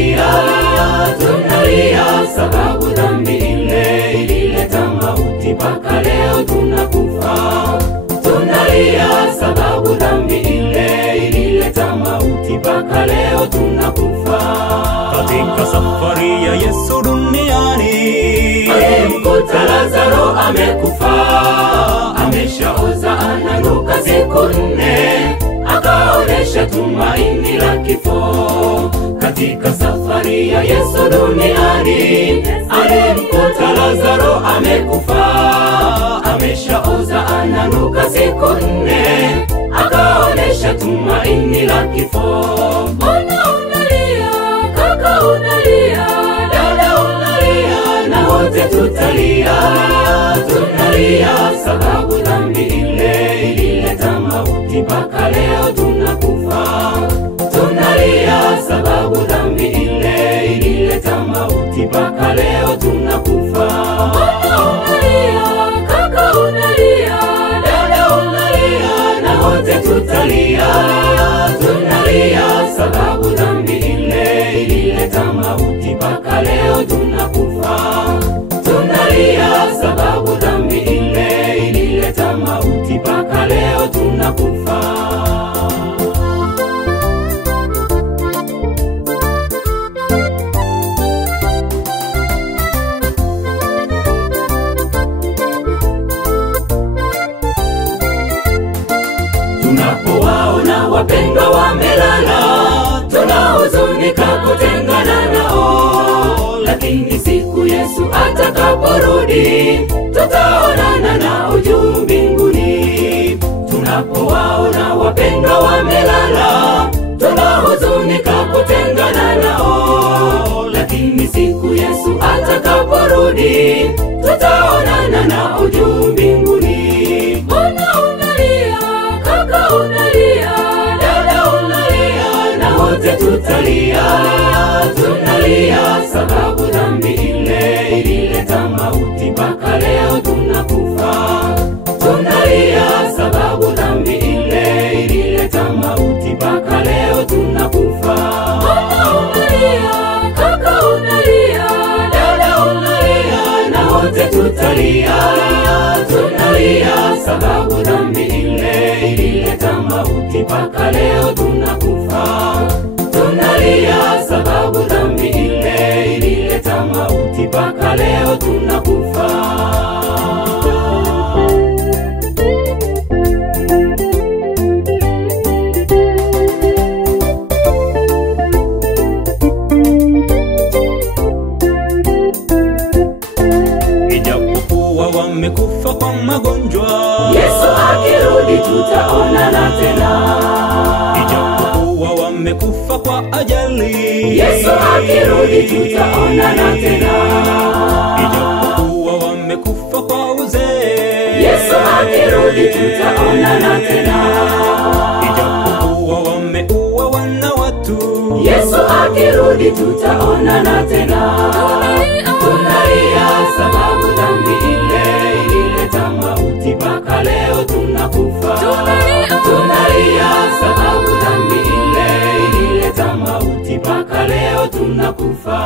tutalia, tunalia sababu dhambi ile ilileta mauti, mpaka leo tunakufa. Tunalia sababu dhambi ile ilileta mauti, mpaka leo tunakufa. Katika safari ya Yesu duniani, alimkuta Lazaro amekufa, ameshaoza ananuka siku 4, akaonesha tumaini la kifo. Katika safari ya Yesu duniani, alimkuta Lazaro amekufa, ameshaoza ananuka siku 4, akaonesha tumaini la kifo. Mbona unalia kaka, unalia dada, unalia na wote tutalia, tunalia sababu dhambi ile ilileta mauti, mpaka leo tunakufa. Tunalia sababu dhambi ile ilileta mauti, mpaka leo tunakufa. Mbona unalia kaka, unalia dada, unalia na wote tutalia, tunalia sababu dhambi ile ilileta mauti, mpaka leo tunakufa. Tunalia sababu dhambi ile ilileta mauti, mpaka leo tunakufa. Tunapowaona wapendwa wamelala, tunahuzunika kutengana nao, lakini siku Yesu atakaporudi, tutaonana nao juu mbinguni. Tunapowaona wapendwa wamelala, tunahuzunika kutengana nao, lakini siku Yesu atakaporudi, tutaonana nao juu mbinguni. Mbona unalia kaka, unalia dada, unalia na wote tutalia, tunalia sababu dhambi ile ilileta mauti, mpaka leo tunakufa. Tunalia sababu dhambi ile ilileta mauti, mpaka leo tunakufa. Mbona unalia kaka, unalia dada, unalia na wote tutalia, tunalia sababu dhambi ile ilileta mauti, mpaka leo tunakufa. Tunalia sababu dhambi ile ilileta mauti, mpaka leo tunakufa. ijapokuwa wamekufa kwa magonjwa, Yesu akirudi tutaonana tena. ijapokuwa wamekufa kwa ajali, Yesu akirudi tutaonana tena. ijapokuwa wamekufa kwa uzee, Yesu akirudi tutaonana tena. ijapokuwa wameuawa na watu, Yesu akirudi tutaonana tena. Tunalia sababu dhambi ile ilileta mauti, mpaka leo tunakufa. Tunalia sababu dhambi ile ilileta mauti, mpaka leo tunakufa.